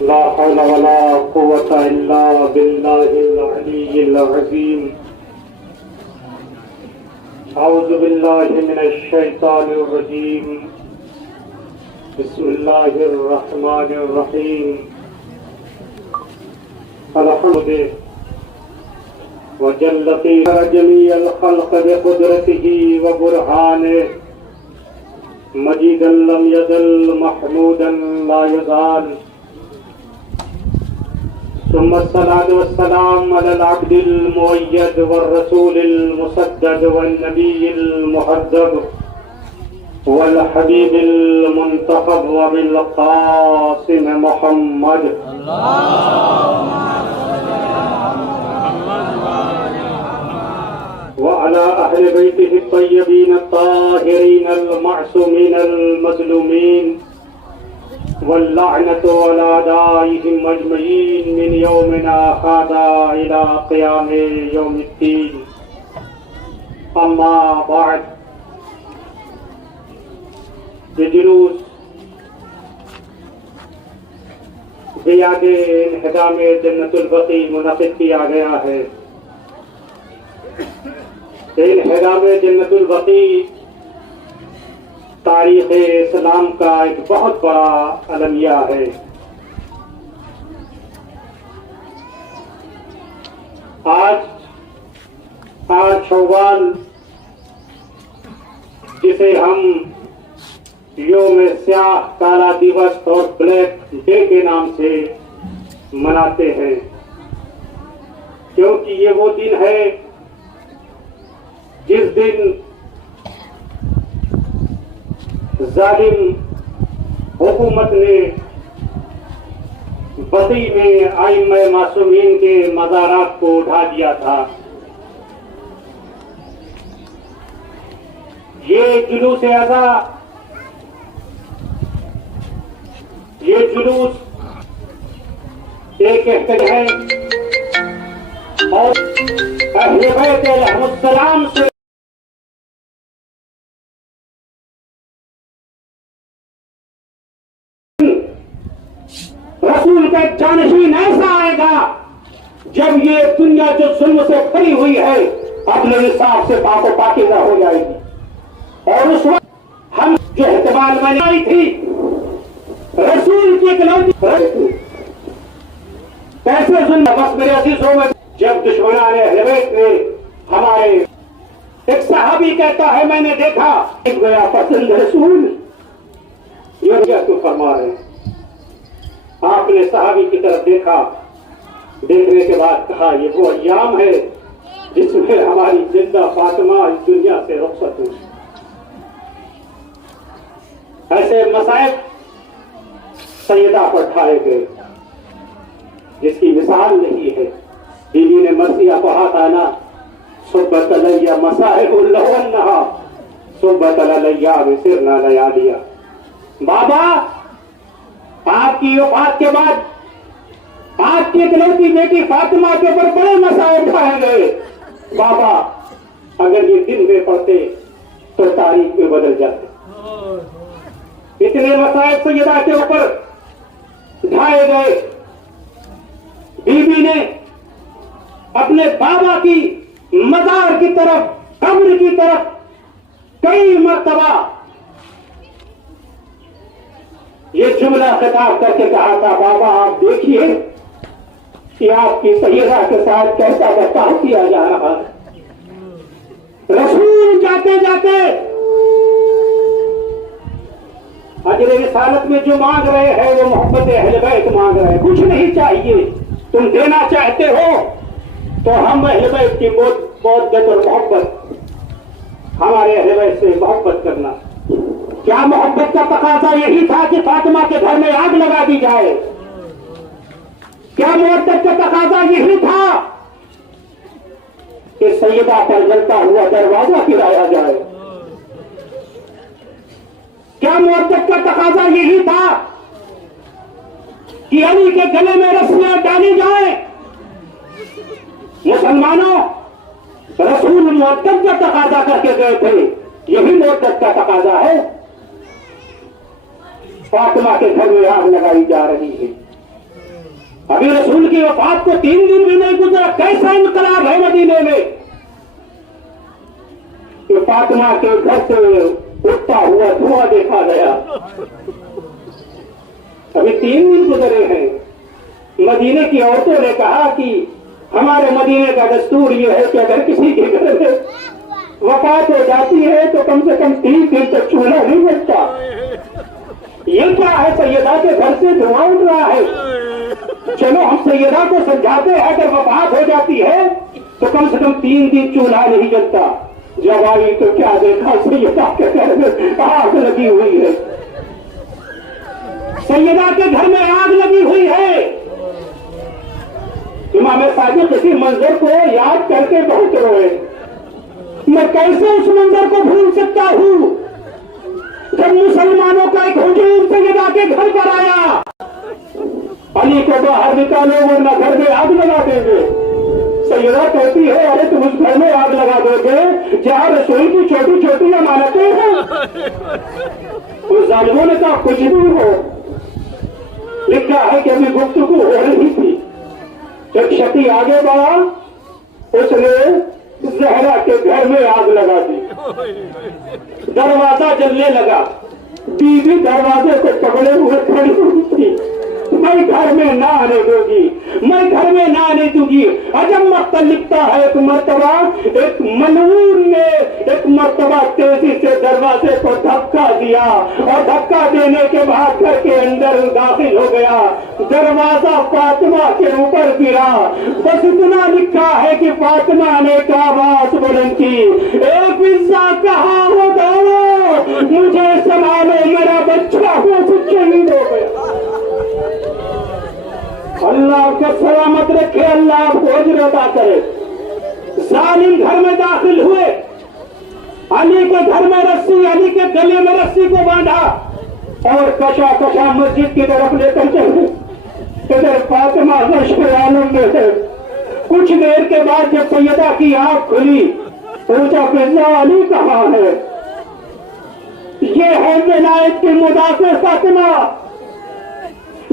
لا حول ولا قوة إلا بالله العلي العظيم. أعوذ بالله من الشيطان الرجيم. بسم الله الرحمن الرحيم. الحمد وجلت جميع الخلق بقدرته وبرهانه مجيدا لم يزل محمودا لا يزال. ثم الصلاة والسلام على العبد المؤيد والرسول المسدد والنبي المحذب والحبيب المنتخب وبالقاسم محمد. وعلى أهل بيته الطيبين الطاهرين المعصومين المظلومين واللعنة على أعدائهم أجمعين من يومنا هذا إلى قيام يوم الدين. أما بعد، یہ جلوس بیاد انہدام جنت البقیع منعقد کیا گیا ہے. انہدام جنت البقیع تاریخ اسلام کا ایک بہت بڑا المیہ ہے. آج شوال، جسے ہم یوم سیاہ کالا دیوس اور بلیک ڈے کے نام سے مناتے ہیں، کیونکہ یہ وہ دن ہے جس دن ظالم حکومت نے بقیع میں ائمہ معصومین کے مزارات کو اٹھا دیا تھا. یہ جلوس ازا، یہ جلوس ایک احتجاج ہے اور اہل بیت علیہ السلام سے رسول کا جانشین ایسا آئے گا جب یہ دنیا جو ظلم سے بھری ہوئی ہے اپنے حساب سے پاک و پاکیزہ ہو جائے گی. اور اس وقت ہم جو احتمال میں آئی تھی رسول کی اکلوتی کیسے ظلم. بس میرے عزیزوں میں جب دشمنان اہل بیت نے ہمارے ایک صحابی کہتا ہے میں نے دیکھا ایک میرا پسند رسول یہ تو فرما رہے ہیں. آپ نے صحابی کی طرف دیکھا، دیکھنے کے بعد کہا یہ وہ ایام ہے جس میں ہماری زندہ فاطمہ اس دنیا سے رخصت ہوئی. ایسے مسائب سیدہ پر ٹھائے گئے جس کی مثال نہیں ہے. بیوی نے مرثیہ پڑھا تھا نا، صبت علیہ مصائب لہونہا صبت علیہ بسرنا لیالیا. بابا، آپ کی وفات کے بعد آپ کی اکلوتی بیٹی فاطمہ کے اوپر بڑے مسائب اٹھائے گئے. بابا، اگر یہ دن میں پڑھتے تو تاریخ میں بدل جاتے. اتنے مسائب سیدہ کے اوپر اٹھائے گئے. بیوی نے اپنے بابا کی مزار کی طرف، قبر کی طرف کئی مرتبہ یہ جملہ خطاب کر کے کہا تھا بابا آپ دیکھیے کہ آپ کی سیدہ کے ساتھ کیسا برتاؤ کیا جا رہا ہے. رسول جاتے جاتے اجر رسالت میں جو مانگ رہے ہیں وہ محبت اہل بیت مانگ رہے ہیں. کچھ نہیں چاہیے، تم دینا چاہتے ہو تو ہم اہل بیت کی مودت اور محبت، ہمارے اہل بیت سے محبت کرنا. کیا محبت کا تقاضا یہی تھا کہ فاطمہ کے گھر میں آگ لگا دی جائے؟ کیا محبت کا تقاضا یہی تھا کہ سیدہ پر جلتا ہوا دروازہ گرایا جائے؟ کیا محبت کا تقاضا یہی تھا کہ علی کے گلے میں رسیاں ڈالی جائیں؟ مسلمانوں، رسول محبت کا تقاضا کر کے گئے تھے، یہی محبت کا تقاضا ہے. فاطمہ کے گھر میں آگ لگائی جا رہی ہے. ابھی رسول کی وفات کو 3 دن بھی نہیں گزرا، کیسا انقلاب ہے مدینے میں کہ فاطمہ کے گھر سے اٹھتا ہوا دھواں دیکھا گیا۔ ابھی 3 دن گزرے ہیں۔ مدینے کی عورتوں نے کہا کہ ہمارے مدینے کا دستور یہ ہے کہ اگر کسی کے گھر میں وفات ہو جاتی ہے تو کم سے کم 3 دن تک چولہا نہیں بجتا۔ یہ کیا ہے؟ سیدہ کے گھر سے دھواں اٹھ رہا ہے۔ چلو ہم سیدہ کو سمجھاتے ہیں اگر وفات ہو جاتی ہے تو کم سے کم 3 دن چولہا نہیں جلتا۔ جب آئی تو کیا دیکھا؟ سیدہ کے گھر میں آگ لگی ہوئی ہے۔ سیدہ کے گھر میں آگ لگی ہوئی ہے۔ امام صادق اسی منظر کو یاد کر کے بہت روئے۔ میں کیسے اس منظر کو بھول سکتا ہوں جب مسلمانوں کا ایک ہجوم سیدہ کے گھر پر آیا۔ علی کو باہر نکالو ورنہ گھر میں آگ لگا دیں گے۔ سیدہ کہتی ہے ارے تم اس گھر میں آگ لگا دو گے جہاں رسول کی چھوٹی چھوٹی امانتیں ہیں۔ اس ظالموں نے کہا کچھ بھی ہو۔ لکھا ہے کہ ابھی گفتگو ہو رہی تھی، ایک شخص آگے بڑھا، اس نے زہرا کے گھر میں آگ لگا دی۔ دروازہ جلنے لگا، بیوی دروازے کو پکڑے ہوئے کھڑی ہوئی تھی۔ میں گھر میں نہ آنے دوں گی، میں گھر میں نہ آنے دوں گی۔ عجب مقتل لکھتا ہے ایک مرتبہ ایک ملعون نے ایک مرتبہ تیزی سے دروازے کو دھکا دیا اور دھکا دینے کے بعد گھر کے اندر داخل ہو گیا۔ دروازہ فاطمہ کے اوپر گرا۔ بس اتنا لکھا ہے کہ فاطمہ نے ایک آواز بلند کی، اے فضا کہاں ہو دوڑو، مجھے سنبھالو، میرا بچہ ہو شہید ہو گیا۔ اللہ آپ کو سلامت رکھے، اللہ آپ کو اجر عطا کرے۔ ظالم گھر میں داخل ہوئے، علی کے گھر میں رسی، علی کے گلے میں رسی کو باندھا اور کشا کشا مسجد کی طرف لے کر چلے۔ ادھر فاطمہ نشر عالم میں ہے۔ کچھ دیر کے بعد جب سیدہ کی آنکھ کھلی، پوچھا فضا علی کہاں ہے؟ یہ ہے ولایت کی مدافع فاطمہ،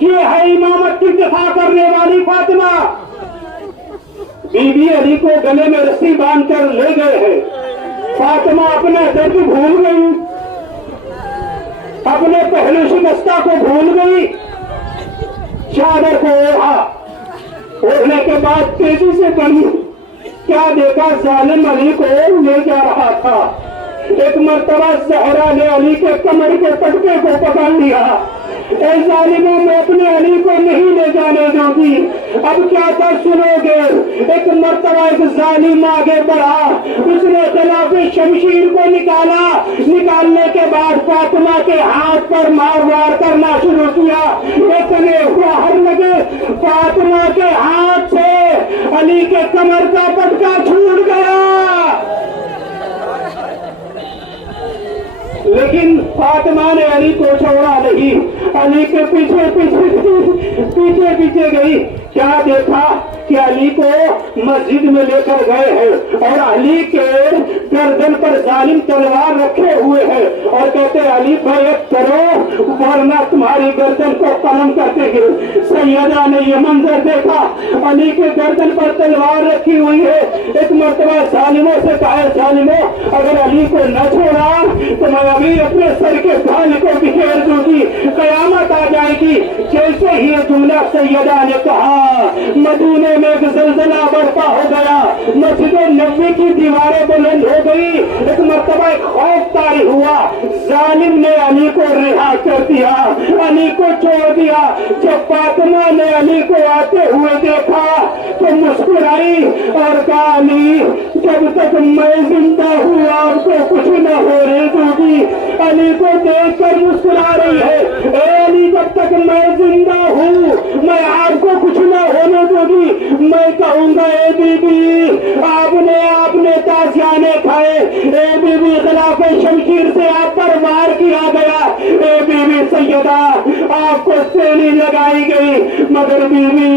یہ ہے امامت کی دفاع کرنے والی فاطمہ۔ بی بی علی کو گلے میں رسی باندھ کر لے گئے ہیں۔ فاطمہ اپنا درد بھول گئی، اپنے پہلو شکستہ کو بھول گئی، چادر کو اوڑھا، اوڑھنے کے بعد تیزی سے بڑھی۔ کیا دیکھا؟ ظالم علی کو لے جا رہا تھا۔ ایک مرتبہ زہرا نے علی کے کمر کے پٹکے کو پکڑ لیا۔ اے ظالموں، میں اپنے علی کو نہیں لے جانے دوں گی۔ اب کیا کر سنو گے؟ ایک مرتبہ ایک ظالم آگے بڑھا، اس نے خلاف شمشیر کو نکالا، نکالنے کے بعد فاطمہ کے ہاتھ پر مار وار کرنا شروع کیا۔ اتنے باہر لگے، فاطمہ کے ہاتھ سے علی کے کمر کا پٹکا چھوٹ گیا، لیکن فاطمہ نے علی کو چھوڑا نہیں، علی کے پیچھے پیچھے گئی۔ کیا دیکھا کہ علی کو مسجد میں لے کر گئے ہیں اور علی کے گردن پر ظالم تلوار رکھے ہوئے ہیں اور کہتے ہیں علی بیعت کرو ورنہ تمہاری گردن کو قلم کر دیں گے۔ سیدہ نے یہ منظر دیکھا، علی کے گردن پر تلوار رکھی ہوئی ہے۔ ایک مرتبہ ظالموں سے کہا، ظالموں اگر علی کو نہ چھوڑا تو میں ابھی اپنے سر کے بھال کو بکھیر دوں گی، قیامت آ جائے گی۔ جیسے ہی یہ جملہ سیدہ نے کہا، مدینے میں ایک زلزلہ برپا ہو گیا، مسجد نبوی کی دیواریں بلند ہو گئی۔ ایک مرتبہ ایک خوف طاری ہوا، ظالم نے علی کو رہا کر دیا، علی کو چھوڑ دیا۔ جب فاطمہ نے علی کو آتے ہوئے دیکھا تو مسکرائی اور کہا علی جب تک میں زندہ ہوں آپ کو کچھ نہ ہونے دوں گی۔ علی کو دیکھ کر مسکرا رہی ہے، اے علی جب تک میں زندہ ہوں میں آپ کو کچھ نہ ہونے دوں گی۔ میں کہوں گا اے بی بی آپ نے تازیانے کھائے، اے بی بی خلاف شمشیر سے آپ پر وار کیا گیا، اے بی بی سیدہ آپ کو سیلی لگائی گئی، مگر بی بی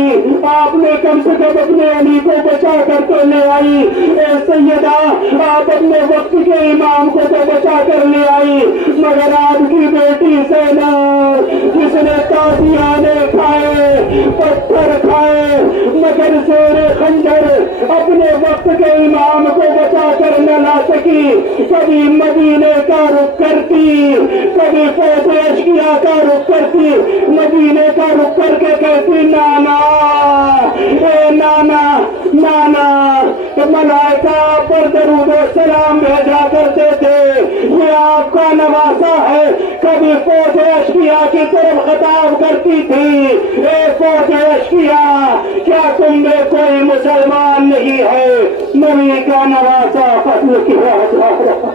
آپ نے کم سے کم اپنے علی کو بچا کر تو لے آئی۔ اے سیدہ آپ اپنے وقت کے امام کو تو بچا کر لے آئی، مگر آپ کی بیٹی زینب جس نے تازیانے کھائے، پتھر مگر زور خنجر اپنے وقت کے امام کو بچا کر نہ لا سکی. کبھی مدینے کا رخ کرتی، کبھی فوج اشکیا کا رخ کرتی، مدینے کا رخ کر کے کہتی نانا اے نانا نانا. ملائکہ پر درود و سلام بھیجا کرتے تھے، یہ آپ کا نواسا ہے. کبھی فوج اشکیا کی طرف خطاب کرتی تھی، اے فوج اشکیا کیا تم میں کوئی مسلمان نہیں ہے؟ نبی کا نواسا فضل کیا جا رہا.